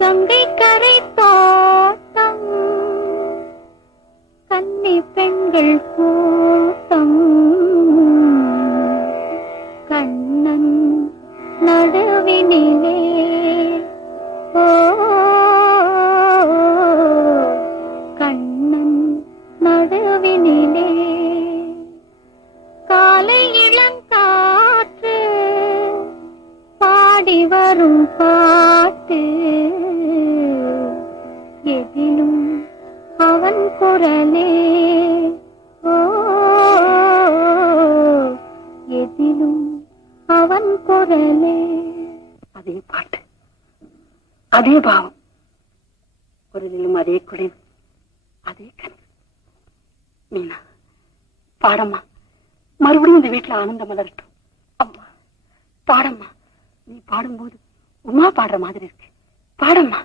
கங்கை கரை தோட்டம் கன்னி பெண்கள் கூட்டம் கண்ணன் நடுவினிலே ஓ கண்ணன் நடுவினிலே காலை இளங்காற்று பாடி வரும் பாட்டு எதிலும் அவன் குரலே ஓ எதிலும் அவன் குரலே. அதே பாட்டு, அதே பாவம், குரலிலும் அதே குளிர், அதே கண். மீனா பாடம்மா, மறுபடியும் இந்த வீட்டுல ஆனந்தம் மலரட்டும். அம்மா பாடம்மா, நீ பாடும்போது உமா பாடுற மாதிரி இருக்கு. பாடம்மா.